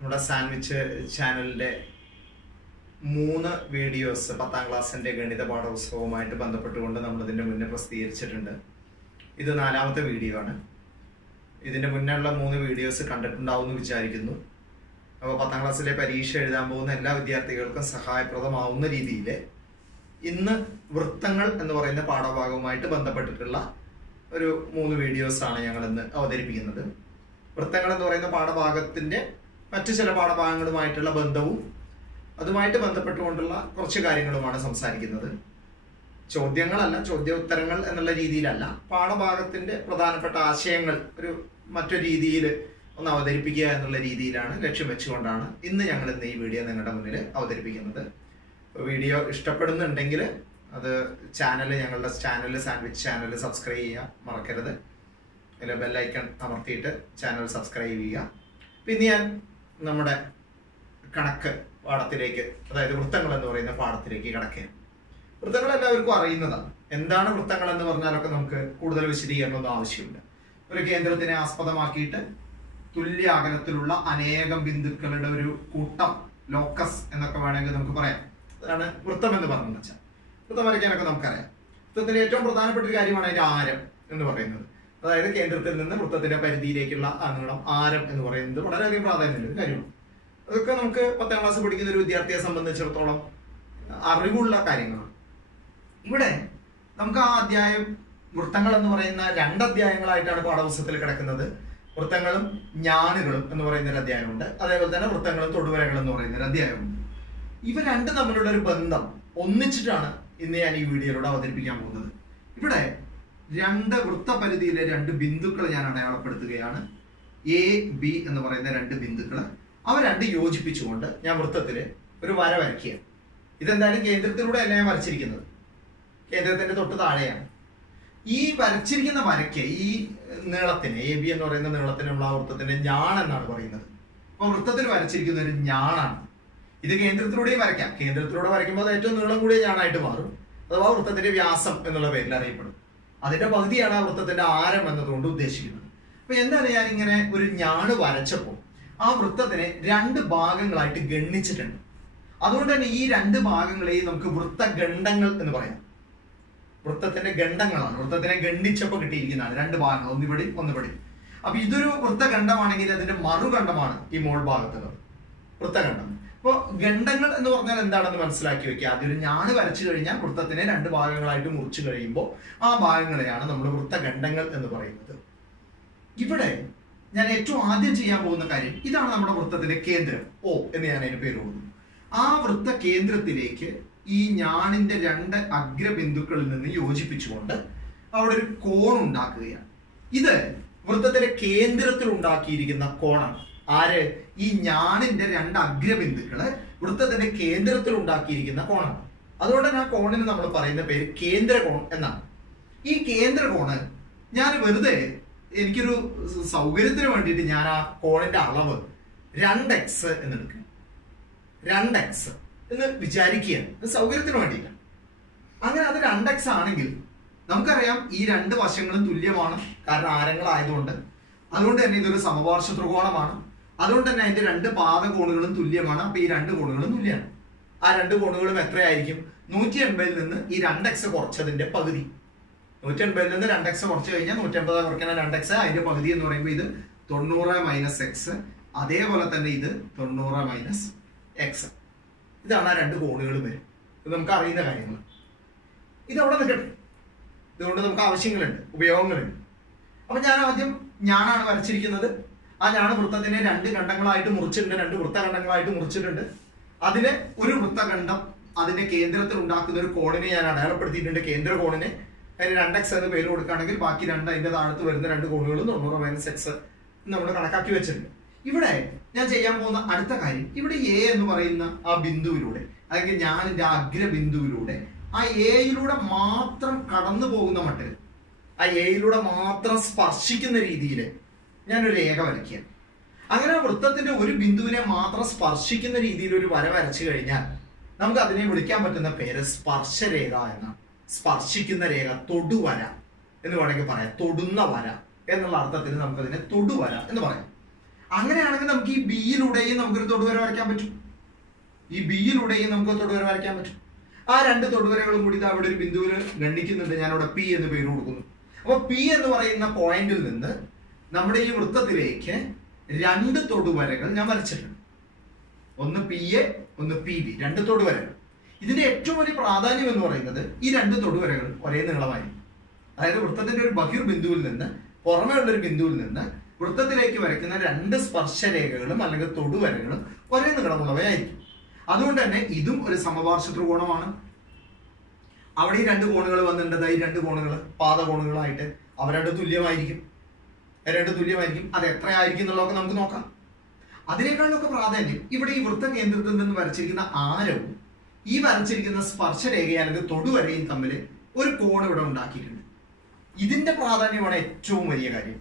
നമ്മുടെ സാൻഡ്വിച്ച് ചാനലിന്റെ മൂന്ന് വീഡിയോസ് പത്താം ക്ലാസ്സിന്റെ ഗണിത പാഠപുസ്തകവുമായിട്ട് ബന്ധപ്പെട്ടുകൊണ്ട് നമ്മൾ ഇതിന്റെ മുന്നേ പ്രസിദ്ധീകരിച്ചിട്ടുണ്ട്. ഇത് നാലാമത്തെ വീഡിയോ ആണ്. ഇതിന്റെ മുന്നേ ഉള്ള മൂന്ന് വീഡിയോസ് കണ്ടിട്ടുണ്ടാവുമെന്ന് വിചാരിക്കുന്നു. അപ്പോൾ പത്താം ക്ലാസ്സിലെ പരീക്ഷ എഴുതാൻ പോകുന്ന എല്ലാ വിദ്യാർത്ഥികൾക്കും സഹായപ്രദമാവുന്ന രീതിയിൽ ഇന്ന് വൃത്തങ്ങൾ എന്ന് പറയുന്ന പാഠഭാഗവുമായിട്ട് ബന്ധപ്പെട്ടിട്ടുള്ള ഒരു മൂന്ന് വീഡിയോസ് ആണ് ഞങ്ങൾ ഇന്ന് അവതരിപ്പിക്കുന്നത്. വൃത്തങ്ങൾ എന്ന് പറയുന്ന പാഠഭാഗത്തിന്റെ മറ്റു ചില പാഠഭാഗങ്ങളുമായിട്ടുള്ള ബന്ധവും അതുമായിട്ട് ബന്ധപ്പെട്ടുകൊണ്ടുള്ള കുറച്ച് കാര്യങ്ങളുമാണ് സംസാരിക്കുന്നത്. ചോദ്യങ്ങളല്ല ചോദ്യോത്തരങ്ങൾ എന്നുള്ള രീതിയിലല്ല. പാഠഭാഗത്തിന്റെ പ്രധാനപ്പെട്ട ആശയങ്ങൾ ഒരു മറ്റൊരു രീതിയിൽ ഒന്ന് അവതരിപ്പിക്കുക എന്നുള്ള രീതിയിലാണ് ലക്ഷ്യം വെച്ചുകൊണ്ടാണ് ഇന്ന് ഞങ്ങൾ ഇന്ന് ഈ വീഡിയോ നിങ്ങളുടെ മുന്നിൽ അവതരിപ്പിക്കുന്നത്. വീഡിയോ ഇഷ്ടപ്പെടുന്നുണ്ടെങ്കിൽ അത് ചാനൽ ഞങ്ങളുടെ ചാനൽ സാൻഡ്വിച്ച് ചാനൽ സബ്സ്ക്രൈബ് ചെയ്യുക മറക്കരുത്. അതിൽ ബെല്ലൈക്കൺ അമർത്തിയിട്ട് ചാനൽ സബ്സ്ക്രൈബ് ചെയ്യുക. പിന്നെ ഞാൻ നമ്മുടെ കണക്ക് പാഠത്തിലേക്ക് അതായത് വൃത്തങ്ങൾ എന്ന് പറയുന്ന പാഠത്തിലേക്ക് കടക്കുക വൃത്തങ്ങൾ എല്ലാവർക്കും അറിയുന്നതാണ്. എന്താണ് വൃത്തങ്ങൾ എന്ന് പറഞ്ഞാലൊക്കെ നമുക്ക് കൂടുതൽ വിശദീകരണമൊന്നും ആവശ്യമില്ല. ഒരു കേന്ദ്രത്തിനെ ആസ്പദമാക്കിയിട്ട് തുല്യ അകലത്തിലുള്ള അനേകം ബിന്ദുക്കളുടെ ഒരു കൂട്ടം ലോക്കസ് എന്നൊക്കെ വേണമെങ്കിൽ നമുക്ക് പറയാം. അതാണ് വൃത്തം എന്ന് പറഞ്ഞു വെച്ചാൽ. വൃത്തം വരയ്ക്കാനൊക്കെ നമുക്കറിയാം. വൃത്തത്തിന്റെ ഏറ്റവും പ്രധാനപ്പെട്ട ഒരു കാര്യമാണ് അതിന്റെ ആരം എന്ന് പറയുന്നത്. അതായത് കേന്ദ്രത്തിൽ നിന്ന് വൃത്തത്തിന്റെ പരിധിയിലേക്കുള്ള ആ നീളം ആരം എന്ന് പറയുന്നത് വളരെയധികം പ്രാധാന്യമുള്ള കാര്യമാണ്. അതൊക്കെ നമുക്ക് പത്താം ക്ലാസ് പഠിക്കുന്ന ഒരു വിദ്യാർത്ഥിയെ സംബന്ധിച്ചിടത്തോളം അറിവുള്ള കാര്യങ്ങളാണ്. ഇവിടെ നമുക്ക് ആ അധ്യായം വൃത്തങ്ങൾ എന്ന് പറയുന്ന രണ്ട് അധ്യായങ്ങളായിട്ടാണ് പാഠപുസ്തകത്തിൽ കിടക്കുന്നത്. വൃത്തങ്ങളും ഞാനുകളും എന്ന് പറയുന്ന ഒരു അധ്യായമുണ്ട്. അതേപോലെ തന്നെ വൃത്തങ്ങളും തൊടുവരകളും എന്ന് പറയുന്ന ഒരു അധ്യായമുണ്ട്. ഇവ രണ്ടും തമ്മിലുള്ള ഒരു ബന്ധം ഒന്നിച്ചിട്ടാണ് ഇന്ന് ഞാൻ ഈ വീഡിയോയിലൂടെ അവതരിപ്പിക്കാൻ പോകുന്നത്. രണ്ട് വൃത്തപരിധിയിലെ രണ്ട് ബിന്ദുക്കൾ ഞാൻ അടയാളപ്പെടുത്തുകയാണ്. എ ബി എന്ന് പറയുന്ന രണ്ട് ബിന്ദുക്കൾ അവ രണ്ട് യോജിപ്പിച്ചുകൊണ്ട് ഞാൻ വൃത്തത്തിൽ ഒരു വര വരയ്ക്കുകയാണ്. ഇതെന്തായാലും കേന്ദ്രത്തിലൂടെ അല്ല ഞാൻ വരച്ചിരിക്കുന്നത്. കേന്ദ്രത്തിന്റെ തൊട്ട് താഴെയാണ്. ഈ വരച്ചിരിക്കുന്ന വരയ്ക്ക് ഈ നീളത്തിന് എ ബി എന്ന് പറയുന്ന നീളത്തിനുള്ള വൃത്തത്തിന്റെ ഞാൺ എന്നാണ് പറയുന്നത്. അപ്പൊ വൃത്തത്തിൽ വരച്ചിരിക്കുന്ന ഒരു ഞാണാണ്. ഇത് കേന്ദ്രത്തിലൂടെയും വരയ്ക്കാം. കേന്ദ്രത്തിലൂടെ വരയ്ക്കുമ്പോൾ അത് ഏറ്റവും നീളം കൂടിയ ഞാണായിട്ട് മാറും. അഥവാ വൃത്തത്തിന്റെ വ്യാസം എന്നുള്ള പേരിൽ അറിയപ്പെടും. അതിന്റെ പകുതിയാണ് ആ വൃത്തത്തിന്റെ ആരം എന്നതുകൊണ്ട് ഉദ്ദേശിക്കുന്നത്. അപ്പൊ എന്താണ് ഞാൻ ഇങ്ങനെ ഒരു ഞാണ് വരച്ചപ്പോൾ ആ വൃത്തത്തിനെ രണ്ട് ഭാഗങ്ങളായിട്ട് ഗണ്ണിച്ചിട്ടുണ്ട്. അതുകൊണ്ട് തന്നെ ഈ രണ്ട് ഭാഗങ്ങളെയും നമുക്ക് വൃത്തഗണ്ഡങ്ങൾ എന്ന് പറയാം. വൃത്തത്തിന്റെ ഗണ്ഡങ്ങളാണ് വൃത്തത്തിനെ ഗണ്ണിച്ചപ്പോൾ കിട്ടിയിരിക്കുന്നതാണ് രണ്ട് ഭാഗങ്ങൾ. ഒന്നിവിടെ ഒന്നിവിടെ. അപ്പൊ ഇതൊരു വൃത്തഖണ്ഡമാണെങ്കിൽ അതിന്റെ മറുഖണ്ഡമാണ് ഈ മോൾ ഭാഗത്തുള്ളത്. വൃത്തഗണ്ഡം അപ്പോൾ ഗണ്ഡങ്ങൾ എന്ന് പറഞ്ഞാൽ എന്താണെന്ന് മനസ്സിലാക്കി വെക്കുക. ആദ്യം ഒരു വരച്ചു കഴിഞ്ഞാൽ വൃത്തത്തിനെ രണ്ട് ഭാഗങ്ങളായിട്ട് മുറിച്ചു കഴിയുമ്പോൾ ആ ഭാഗങ്ങളെയാണ് നമ്മൾ വൃത്തഖണ്ഡങ്ങൾ എന്ന് പറയുന്നത്. ഇവിടെ ഞാൻ ഏറ്റവും ആദ്യം ചെയ്യാൻ പോകുന്ന കാര്യം ഇതാണ് നമ്മുടെ വൃത്തത്തിന്റെ കേന്ദ്രം. ഓ എന്ന് ഞാൻ അതിന് പേര് കൊടുക്കുന്നു ആ വൃത്ത കേന്ദ്രത്തിലേക്ക് ഈ ഞാണിന്റെ രണ്ട് അഗ്രബിന്ദുക്കളിൽ നിന്ന് യോജിപ്പിച്ചുകൊണ്ട് അവിടെ ഒരു കോൺ ഉണ്ടാക്കുകയാണ്. ഇത് വൃത്തത്തിന്റെ കേന്ദ്രത്തിൽ ഉണ്ടാക്കിയിരിക്കുന്ന കോണാണ്. ആര്? ഈ ഞാനിന്റെ രണ്ട് അഗ്രബിന്ദുക്കൾ വൃത്തത്തിന്റെ കേന്ദ്രത്തിൽ ഉണ്ടാക്കിയിരിക്കുന്ന കോണാണ്. അതുകൊണ്ട് തന്നെ ആ കോണിന് നമ്മൾ പറയുന്ന പേര് കേന്ദ്ര കോൺ എന്നാണ്. ഈ കേന്ദ്ര കോണ് ഞാൻ വെറുതെ എനിക്കൊരു സൗകര്യത്തിന് വേണ്ടിയിട്ട് ഞാൻ ആ കോണിന്റെ അളവ് രണ്ട് എക്സ് എന്ന് എടുക്കുക രണ്ട് എക്സ് എന്ന് വിചാരിക്കുകയാണ്. ഇത് സൗകര്യത്തിന് വേണ്ടിയില്ല. അങ്ങനെ അത് രണ്ട് എക്സ് ആണെങ്കിൽ നമുക്കറിയാം ഈ രണ്ട് വശങ്ങളും തുല്യമാണ്. കാരണം ആരങ്ങളായതുകൊണ്ട്. അതുകൊണ്ട് തന്നെ ഇതൊരു സമപാർശ്വ ത്രികോണമാണ് അതുകൊണ്ട് തന്നെ അതിന്റെ രണ്ട് പാദകോണുകളും തുല്യമാണ്. അപ്പൊ ഈ രണ്ട് കോണുകളും തുല്യമാണ്. ആ രണ്ട് കോണുകളും എത്രയായിരിക്കും? നൂറ്റി എൺപതിൽ നിന്ന് ഈ രണ്ട് എക്സ് കുറച്ചതിന്റെ പകുതി. നൂറ്റി എൺപതിൽ നിന്ന് രണ്ട് എക്സ് കുറച്ച് കഴിഞ്ഞാൽ നൂറ്റി എൺപത് കുറയ്ക്കുന്ന രണ്ട് എക്സ് അതിന്റെ പകുതി എന്ന് പറയുമ്പോൾ ഇത് തൊണ്ണൂറ് മൈനസ് എക്സ് അതേപോലെ തന്നെ ഇത് തൊണ്ണൂറ് മൈനസ് എക്സ് ഇതാണ് ആ രണ്ട് കോണുകളും വരും. ഇത് നമുക്ക് അറിയുന്ന കാര്യങ്ങൾ. ഇത് അവിടെ നിൽക്കട്ടെ. ഇതുകൊണ്ട് നമുക്ക് ആവശ്യങ്ങളുണ്ട് ഉപയോഗങ്ങളുണ്ട്. അപ്പൊ ഞാൻ ആദ്യം ഞാനാണ് വരച്ചിരിക്കുന്നത്. ആ ഞാണ് വൃത്തത്തിനെ രണ്ട് ഖണ്ഡങ്ങളായിട്ട് മുറിച്ചിട്ടുണ്ട് രണ്ട് വൃത്തഖണ്ഡങ്ങളായിട്ട് മുറിച്ചിട്ടുണ്ട്. അതിന് ഒരു വൃത്തഖണ്ഡം അതിന്റെ കേന്ദ്രത്തിൽ ഉണ്ടാക്കുന്ന ഒരു കോണിനെ ഞാൻ അടയാളപ്പെടുത്തിയിട്ടുണ്ട് കേന്ദ്ര കോണിനെ. അതിന് രണ്ട് എക്സ് എന്ന് പേര് കൊടുക്കുകയാണെങ്കിൽ ബാക്കി രണ്ട് അതിന്റെ താഴത്ത് വരുന്ന രണ്ട് കോണുകളും തൊണ്ണൂറ് മൈനസ് എക്സ് നമ്മൾ കണക്കാക്കി വെച്ചിട്ടുണ്ട്. ഇവിടെ ഞാൻ ചെയ്യാൻ പോകുന്ന അടുത്ത കാര്യം ഇവിടെ എ എന്ന് പറയുന്ന ആ ബിന്ദുവിലൂടെ അല്ലെങ്കിൽ ഞാനിന്റെ അഗ്രബിന്ദുവിലൂടെ ആ എയിലൂടെ മാത്രം കടന്നു പോകുന്ന മട്ടിൽ ആ എയിലൂടെ മാത്രം സ്പർശിക്കുന്ന രീതിയിൽ ഞാനൊരു രേഖ വരയ്ക്കുക അങ്ങനെ വൃത്തത്തിന്റെ ഒരു ബിന്ദുവിനെ മാത്രം സ്പർശിക്കുന്ന രീതിയിൽ ഒരു വര വരച്ചു കഴിഞ്ഞാൽ നമുക്ക് അതിനെ വിളിക്കാൻ പറ്റുന്ന പേര് സ്പർശരേഖ എന്നാണ്. സ്പർശിക്കുന്ന രേഖ തൊടുവര എന്ന് വേണമെങ്കിൽ പറയാം. തൊടുന്ന വര എന്നുള്ള അർത്ഥത്തിൽ നമുക്കതിനെ തൊടുവര എന്ന് പറയാം. അങ്ങനെയാണെങ്കിൽ നമുക്ക് ഈ ബിയിലൂടെയും നമുക്കൊരു തൊടുവര വരയ്ക്കാൻ പറ്റും. ഈ ബിയിലൂടെയും നമുക്ക് തൊടുവര വരയ്ക്കാൻ പറ്റും. ആ രണ്ട് തൊടുവരകളും കൂടി അവിടെ ഒരു ബിന്ദുവിൽ ഗണ്ണിക്കുന്നുണ്ട്. ഞാൻ അവിടെ പി എന്ന് പേര് കൊടുക്കുന്നു. അപ്പൊ പി എന്ന് പറയുന്ന പോയിന്റിൽ നിന്ന് നമ്മുടെ ഈ വൃത്തത്തിലേക്ക് രണ്ട് തൊടുവരകൾ ഞാൻ വരച്ചിട്ടുണ്ട്. ഒന്ന് പി എ ഒന്ന് പി ബി രണ്ട് തൊടുവരകൾ. ഇതിന്റെ ഏറ്റവും വലിയ പ്രാധാന്യം എന്ന് പറയുന്നത് ഈ രണ്ട് തൊടുവരകൾ ഒരേ നീളമായിരിക്കും. അതായത് വൃത്തത്തിന്റെ ഒരു ബഹിർ ബിന്ദുവിൽ നിന്ന് പുറമേ ഒരു ബിന്ദുവിൽ നിന്ന് വൃത്തത്തിലേക്ക് വരയ്ക്കുന്ന രണ്ട് സ്പർശരേഖകളും അല്ലെങ്കിൽ തൊടുവരകളും ഒരേ നീളമുള്ളവയായിരിക്കും. അതുകൊണ്ട് തന്നെ ഇതും ഒരു സമപാർശ്വ ത്രികോണമാണ്. അവിടെ ഈ രണ്ട് കോണുകൾ വന്നിട്ടുണ്ട്. ഈ രണ്ട് കോണുകൾ പാദകോണുകളായിട്ട് കോണുകളായിട്ട് അവരുടെ തുല്യമായിരിക്കും. രണ്ട് തുല്യമായിരിക്കും അത് എത്രയായിരിക്കും എന്നുള്ളതൊക്കെ നമുക്ക് നോക്കാം. അതിനേക്കാളൊക്കെ പ്രാധാന്യം ഇവിടെ ഈ വൃത്ത കേന്ദ്രത്തിൽ നിന്ന് വരച്ചിരിക്കുന്ന ആരവും ഈ വരച്ചിരിക്കുന്ന സ്പർശരേഖ അല്ലെങ്കിൽ തൊടുവരയും തമ്മിൽ ഒരു കോൺ ഇവിടെ ഉണ്ടാക്കിയിട്ടുണ്ട്. ഇതിന്റെ പ്രാധാന്യമാണ് ഏറ്റവും വലിയ കാര്യം.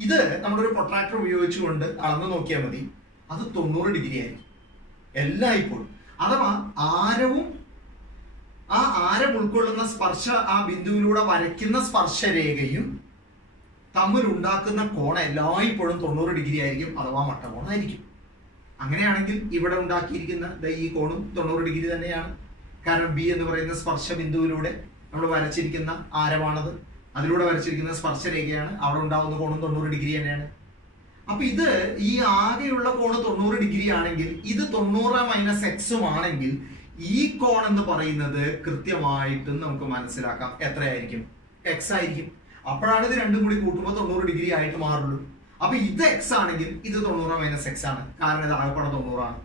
ഇത് നമ്മളൊരു പ്രൊട്രാക്ടർ ഉപയോഗിച്ചുകൊണ്ട് അളന്നു നോക്കിയാൽ മതി. അത് തൊണ്ണൂറ് ഡിഗ്രി ആയിരിക്കും. എല്ലായ്പ്പോഴും. അഥവാ ആരവും ആ ആരം ഉൾക്കൊള്ളുന്ന സ്പർശ ആ ബിന്ദുവിലൂടെ വരയ്ക്കുന്ന സ്പർശരേഖയും തമ്മിൽ ഉണ്ടാക്കുന്ന കോണ എല്ലായ്പ്പോഴും തൊണ്ണൂറ് ഡിഗ്രി ആയിരിക്കും അഥവാ മട്ടകോണായിരിക്കും അങ്ങനെയാണെങ്കിൽ ഇവിടെ ഉണ്ടാക്കിയിരിക്കുന്ന ഈ കോണും തൊണ്ണൂറ് ഡിഗ്രി തന്നെയാണ്. കാരണം ബി എന്ന് പറയുന്ന സ്പർശ ബിന്ദുവിലൂടെ നമ്മൾ വരച്ചിരിക്കുന്ന ആരമാണത്. അതിലൂടെ വരച്ചിരിക്കുന്ന സ്പർശരേഖയാണ്. അവിടെ ഉണ്ടാകുന്ന കോണും തൊണ്ണൂറ് ഡിഗ്രി തന്നെയാണ്. അപ്പൊ ഇത് ഈ ആകെയുള്ള കോണ് തൊണ്ണൂറ് ഡിഗ്രി ആണെങ്കിൽ ഇത് തൊണ്ണൂറ് മൈനസ് എക്സും ആണെങ്കിൽ ഈ കോൺ എന്ന് പറയുന്നത് കൃത്യമായിട്ടും നമുക്ക് മനസ്സിലാക്കാം. എത്രയായിരിക്കും? എക്സ് ആയിരിക്കും. അപ്പോഴാണ് ഇത് രണ്ടും കൂടി കൂട്ടുമ്പോൾ തൊണ്ണൂറ് ഡിഗ്രി ആയിട്ട് മാറുള്ളൂ. അപ്പൊ ഇത് എക്സ് ആണെങ്കിൽ ഇത് തൊണ്ണൂറ് മൈനസ് എക്സ് ആണ്. കാരണം ഇത് ആകെപ്പാടെ തൊണ്ണൂറാണ്.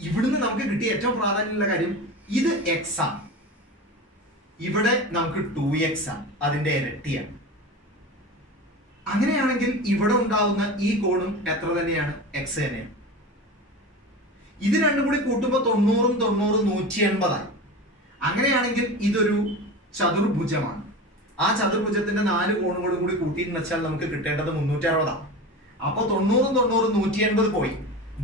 ഇവിടുന്ന് നമുക്ക് കിട്ടിയ ഏറ്റവും പ്രാധാന്യമുള്ള കാര്യം ഇത് എക്സ് ആണ്. ഇവിടെ നമുക്ക് ടു എക്സ് ആണ്. അതിന്റെ ഇരട്ടിയാണ്. അങ്ങനെയാണെങ്കിൽ ഇവിടെ ഉണ്ടാവുന്ന ഈ കോണും എത്ര തന്നെയാണ്? എക്സ് തന്നെയാണ്. ഇത് രണ്ടും കൂടി കൂട്ടുമ്പോൾ തൊണ്ണൂറും തൊണ്ണൂറും നൂറ്റി എൺപതായി. അങ്ങനെയാണെങ്കിൽ ഇതൊരു ചതുർഭുജമാണ്. ആ ചതുർഭുജത്തിന്റെ നാല് കോണുകളും കൂടി കൂട്ടിയിട്ട് വെച്ചാൽ നമുക്ക് കിട്ടേണ്ടത് മുന്നൂറ്റി അറുപതാണ് അപ്പൊ തൊണ്ണൂറും തൊണ്ണൂറും നൂറ്റി എൺപത് പോയി.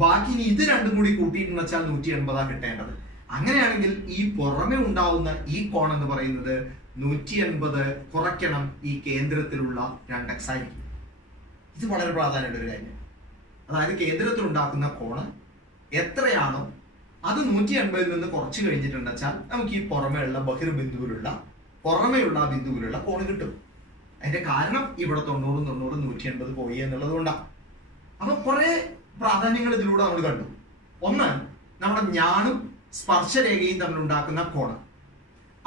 ബാക്കി ഇനി ഇത് രണ്ടും കൂടി കൂട്ടിയിട്ട് വെച്ചാൽ നൂറ്റി എൺപതാ കിട്ടേണ്ടത്. അങ്ങനെയാണെങ്കിൽ ഈ പുറമെ ഉണ്ടാവുന്ന ഈ കോൺ എന്ന് പറയുന്നത് നൂറ്റി എൺപത് കുറയ്ക്കണം ഈ കേന്ദ്രത്തിലുള്ള രണ്ട് എക്സ് ആയിരിക്കും ഇത് വളരെ പ്രാധാന്യമുള്ള ഒരു കാര്യം. അതായത് കേന്ദ്രത്തിൽ ഉണ്ടാക്കുന്ന കോണ് എത്രയാണോ അത് നൂറ്റി എൺപതിൽ നിന്ന് കുറച്ച് കഴിഞ്ഞിട്ടുണ്ടെച്ചാൽ നമുക്ക് ഈ പുറമേയുള്ള ബഹിർബിന്ദുവിലുള്ള പുറമേയുള്ള ആ ബിന്ദുവിലുള്ള കോണ് കിട്ടും. അതിന്റെ കാരണം ഇവിടെ തൊണ്ണൂറും തൊണ്ണൂറും നൂറ്റി എൺപത് പോയി എന്നുള്ളത് കൊണ്ടാണ് അപ്പൊ കുറെ പ്രാധാന്യങ്ങൾ ഇതിലൂടെ നമ്മൾ കണ്ടു. ഒന്ന് നമ്മുടെ ഞാനും സ്പർശരേഖയും തമ്മിൽ ഉണ്ടാക്കുന്ന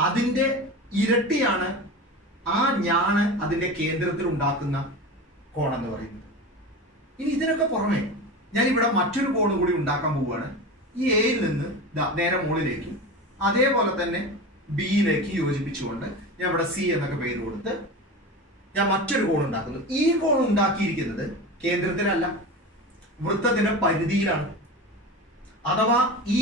അതിന്റെ ഇരട്ടിയാണ് ആ ഞാണ് അതിന്റെ കേന്ദ്രത്തിൽ ഉണ്ടാക്കുന്ന കോണെന്ന് പറയുന്നത്. ഇനി ഇതിനൊക്കെ പുറമെ ഞാൻ ഇവിടെ മറ്റൊരു കോണ് കൂടി ഉണ്ടാക്കാൻ പോവുകയാണ്. ഈ എയിൽ നിന്ന് നേരെ മുകളിലേക്കും. അതേപോലെ തന്നെ ബിയിലേക്ക് യോജിപ്പിച്ചുകൊണ്ട് ഞാൻ ഇവിടെ സി എന്നൊക്കെ പേര് കൊടുത്ത് ഞാൻ മറ്റൊരു കോൺ ഉണ്ടാക്കുന്നു. ഈ കോൺ ഉണ്ടാക്കിയിരിക്കുന്നത് കേന്ദ്രത്തിലല്ല വൃത്തത്തിന്റെ പരിധിയിലാണ്. അഥവാ ഈ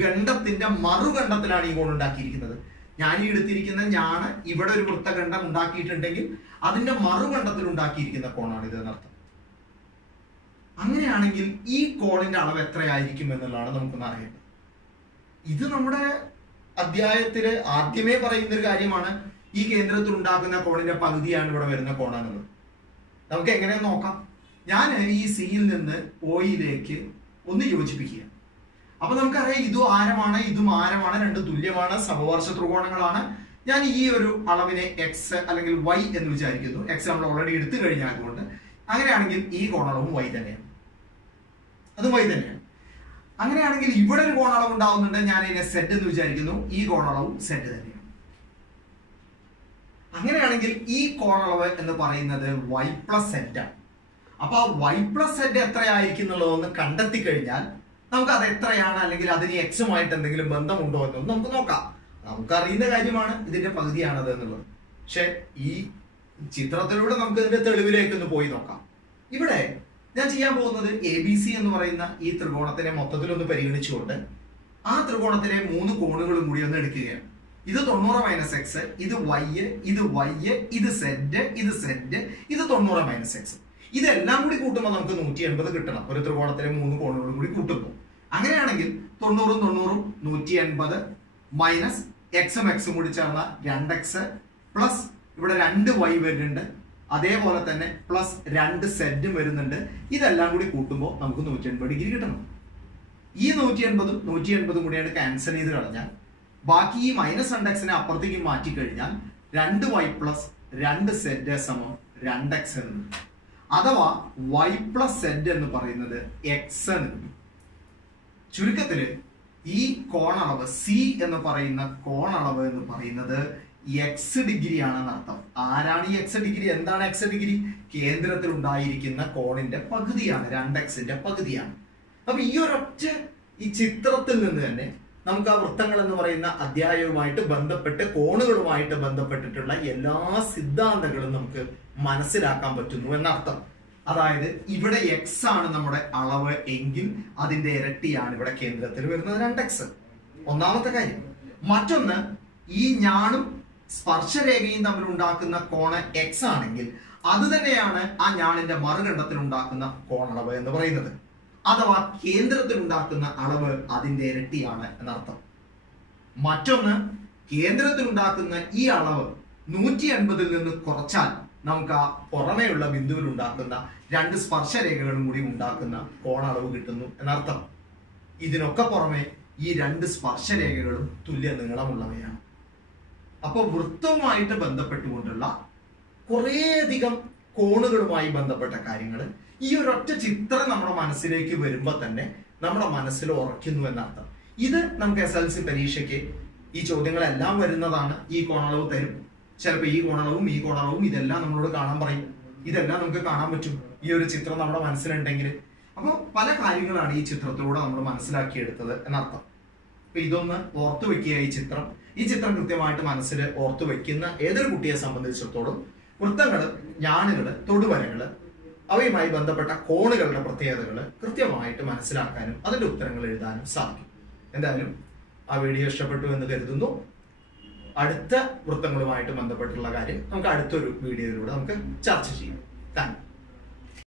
ഗണ്ഡത്തിന്റെ മറുഗണ്ഡത്തിലാണ് ഈ കോൺ ഉണ്ടാക്കിയിരിക്കുന്നത്. ഞാൻ ഈ എടുത്തിരിക്കുന്ന ഞാൻ ഇവിടെ ഒരു വൃത്തഖണ്ഡം ഉണ്ടാക്കിയിട്ടുണ്ടെങ്കിൽ അതിന്റെ മറുകണ്ഡത്തിൽ ഉണ്ടാക്കിയിരിക്കുന്ന കോണാണ് ഇത് എന്നർത്ഥം. അങ്ങനെയാണെങ്കിൽ ഈ കോണിന്റെ അളവ് എത്രയായിരിക്കും എന്നുള്ളതാണ് നമുക്കൊന്ന് അറിയേണ്ടത്. ഇത് നമ്മുടെ അധ്യായത്തിൽ ആദ്യമേ പറയുന്ന ഒരു കാര്യമാണ് ഈ കേന്ദ്രത്തിൽ ഉണ്ടാക്കുന്ന കോണിന്റെ പകുതിയാണ് ഇവിടെ വരുന്ന കോണെന്നുള്ളത് നമുക്ക് എങ്ങനെ നോക്കാം? ഞാൻ ഈ സിയിൽ നിന്ന് ഓയിലേക്ക് ഒന്ന് യോജിപ്പിക്കുക. അപ്പൊ നമുക്കറിയാം ഇതും ആരമാണ് ഇതും ആരമാണ് രണ്ട് തുല്യമാണ് സമവർഷ ത്രികോണങ്ങളാണ് ഞാൻ ഈ ഒരു അളവിനെ എക്സ് അല്ലെങ്കിൽ വൈ എന്ന് വിചാരിക്കുന്നു. എക്സ് നമ്മൾ ഓൾറെഡി എടുത്തു കഴിഞ്ഞാൽ അങ്ങനെയാണെങ്കിൽ ഈ കോണളവും വൈ തന്നെയാണ്. അതും വൈ തന്നെയാണ്. അങ്ങനെയാണെങ്കിൽ ഇവിടെ ഒരു കോണളവ് ഉണ്ടാവുന്നുണ്ട്. ഞാൻ ഇതിനെ സെറ്റ് എന്ന് വിചാരിക്കുന്നു. ഈ കോണളവും സെറ്റ് തന്നെയാണ്. അങ്ങനെയാണെങ്കിൽ ഈ കോണളവ് എന്ന് പറയുന്നത് വൈ പ്ലസ് സെഡ് ആണ്. അപ്പൊ വൈ പ്ലസ് സെഡ് എത്രയായിരിക്കും എന്നുള്ളതൊന്ന് കണ്ടെത്തി കഴിഞ്ഞാൽ നമുക്ക് അത് എത്രയാണ്? അല്ലെങ്കിൽ അതിന് എക്സുമായിട്ട് എന്തെങ്കിലും ബന്ധമുണ്ടോ എന്നൊന്ന് നമുക്ക് നോക്കാം. നമുക്ക് അറിയുന്ന കാര്യമാണ് ഇതിന്റെ പകുതിയാണത് എന്നുള്ളത്. പക്ഷെ ഈ ചിത്രത്തിലൂടെ നമുക്ക് ഇതിന്റെ തെളിവിലേക്ക് ഒന്ന് പോയി നോക്കാം. ഇവിടെ ഞാൻ ചെയ്യാൻ പോകുന്നത് എ ബി സി എന്ന് പറയുന്ന ഈ ത്രികോണത്തിനെ മൊത്തത്തിലൊന്ന് പരിഗണിച്ചുകൊണ്ട് ആ ത്രികോണത്തിലെ മൂന്ന് കോണുകളും കൂടി ഒന്ന് എടുക്കുകയാണ്. ഇത് തൊണ്ണൂറ് മൈനസ് എക്സ് ഇത് വൈ ഇത് വൈ ഇത് സെഡ് ഇത് സെഡ് ഇത് തൊണ്ണൂറ് മൈനസ് എക്സ് ഇതെല്ലാം കൂടി കൂട്ടുമ്പോൾ നമുക്ക് നൂറ്റി എൺപത് കിട്ടണം. ഒരു ത്രികോണത്തിലെ മൂന്ന് കോണുകളും കൂടി കൂട്ടുന്നു അങ്ങനെയാണെങ്കിൽ തൊണ്ണൂറും തൊണ്ണൂറും നൂറ്റി എൺപത് മൈനസ് എക്സും എക്സും കൂടി ചേർന്ന രണ്ട് എക്സ് പ്ലസ് ഇവിടെ രണ്ട് വൈ വരുന്നുണ്ട്. അതേപോലെ തന്നെ പ്ലസ് രണ്ട് സെറ്റും വരുന്നുണ്ട്. ഇതെല്ലാം കൂടി കൂട്ടുമ്പോൾ നമുക്ക് നൂറ്റി എൺപത് ഡിഗ്രി കിട്ടണം. ഈ നൂറ്റി എൺപതും നൂറ്റി എൺപതും കൂടിയാണ് ക്യാൻസൽ ചെയ്ത് കളഞ്ഞാൽ. ബാക്കി ഈ മൈനസ് രണ്ട് എക്സിനെ അപ്പുറത്തേക്ക് മാറ്റി കഴിഞ്ഞാൽ രണ്ട് വൈ പ്ലസ് രണ്ട് സെറ്റ് സമം രണ്ട് എക്സ് എന്ന് അഥവാ വൈ പ്ലസ് സെറ്റ് എന്ന് പറയുന്നത് എക്സ് എന്ന് ചുരുക്കത്തിൽ ഈ കോണളവ് സി എന്ന് പറയുന്ന കോണളവ് എന്ന് പറയുന്നത് എക്സ് ഡിഗ്രി ആണെന്ന് അർത്ഥം. ആരാണ് ഈ എക്സ് ഡിഗ്രി? എന്താണ് എക്സ് ഡിഗ്രി? കേന്ദ്രത്തിൽ ഉണ്ടായിരിക്കുന്ന കോണിന്റെ പകുതിയാണ് രണ്ട് എക്സിന്റെ പകുതിയാണ്. അപ്പൊ ഈ ഒരൊറ്റ ഈ ചിത്രത്തിൽ നിന്ന് തന്നെ നമുക്ക് ആ വൃത്തങ്ങൾ എന്ന് പറയുന്ന അധ്യായവുമായിട്ട് ബന്ധപ്പെട്ട് കോണുകളുമായിട്ട് ബന്ധപ്പെട്ടിട്ടുള്ള എല്ലാ സിദ്ധാന്തങ്ങളും നമുക്ക് മനസ്സിലാക്കാൻ പറ്റുന്നു എന്നർത്ഥം. അതായത് ഇവിടെ എക്സ് ആണ് നമ്മുടെ അളവ് എങ്കിൽ അതിന്റെ ഇരട്ടിയാണ് ഇവിടെ കേന്ദ്രത്തിൽ വരുന്നത് രണ്ട് എക്സ് ഒന്നാമത്തെ കാര്യം മറ്റൊന്ന് ഈ ഞാണും സ്പർശരേഖയും തമ്മിൽ ഉണ്ടാക്കുന്ന കോണ് എക്സ് ആണെങ്കിൽ അത് തന്നെയാണ് ആ ഞാണിന്റെ മറുകണ്ഠത്തിൽ ഉണ്ടാക്കുന്ന കോണളവ് എന്ന് പറയുന്നത്. അഥവാ കേന്ദ്രത്തിൽ ഉണ്ടാക്കുന്ന അളവ് അതിന്റെ ഇരട്ടിയാണ് എന്നർത്ഥം. മറ്റൊന്ന് കേന്ദ്രത്തിൽ ഉണ്ടാക്കുന്ന ഈ അളവ് നൂറ്റി അൻപതിൽ നിന്ന് കുറച്ചാൽ നമുക്ക് ആ പുറമേയുള്ള ബിന്ദുവിൽ ഉണ്ടാക്കുന്ന രണ്ട് സ്പർശരേഖകളും കൂടി ഉണ്ടാക്കുന്ന കോണളവ് കിട്ടുന്നു എന്നർത്ഥം. ഇതിനൊക്കെ പുറമെ ഈ രണ്ട് സ്പർശരേഖകളും തുല്യ നീളമുള്ളവയാണ്. അപ്പോൾ വൃത്തവുമായിട്ട് ബന്ധപ്പെട്ടുകൊണ്ടുള്ള കുറേയധികം കോണുകളുമായി ബന്ധപ്പെട്ട കാര്യങ്ങൾ ഈ ഒരൊറ്റ ചിത്രം നമ്മുടെ മനസ്സിലേക്ക് വരുമ്പോൾ തന്നെ നമ്മുടെ മനസ്സിൽ ഉറയ്ക്കുന്നു എന്നർത്ഥം. ഇത് നമുക്ക് എസ് എൽ സി പരീക്ഷയ്ക്ക് ഈ ചോദ്യങ്ങളെല്ലാം വരുന്നതാണ്. ഈ കോണളവ് തരും. ചിലപ്പോൾ ഈ കോണളവും ഈ കോണളവും ഇതെല്ലാം നമ്മളോട് കാണാൻ പറയും. ഇതെല്ലാം നമുക്ക് കാണാൻ പറ്റും. ഈ ഒരു ചിത്രം നമ്മുടെ മനസ്സിലുണ്ടെങ്കിൽ. അപ്പോൾ പല കാര്യങ്ങളാണ് ഈ ചിത്രത്തിലൂടെ നമ്മൾ മനസ്സിലാക്കിയെടുത്തത് എന്നർത്ഥം. അപ്പൊ ഇതൊന്ന് ഓർത്തു വെക്കുക ഈ ചിത്രം. ഈ ചിത്രം കൃത്യമായിട്ട് മനസ്സിൽ ഓർത്തു വെക്കുന്ന ഏതൊരു കുട്ടിയെ സംബന്ധിച്ചിടത്തോളം വൃത്തങ്ങൾ ഞാനുകൾ തൊടുവരകൾ അവയുമായി ബന്ധപ്പെട്ട കോണുകളുടെ പ്രത്യേകതകൾ കൃത്യമായിട്ട് മനസ്സിലാക്കാനും അതിന്റെ ഉത്തരങ്ങൾ എഴുതാനും സാധിക്കും. എന്തായാലും ആ വീഡിയോ ഇഷ്ടപ്പെട്ടു എന്ന് കരുതുന്നു. അടുത്ത വൃത്തങ്ങളുമായിട്ട് ബന്ധപ്പെട്ടുള്ള കാര്യം നമുക്ക് അടുത്തൊരു വീഡിയോയിലൂടെ നമുക്ക് ചർച്ച ചെയ്യാം. താങ്ക്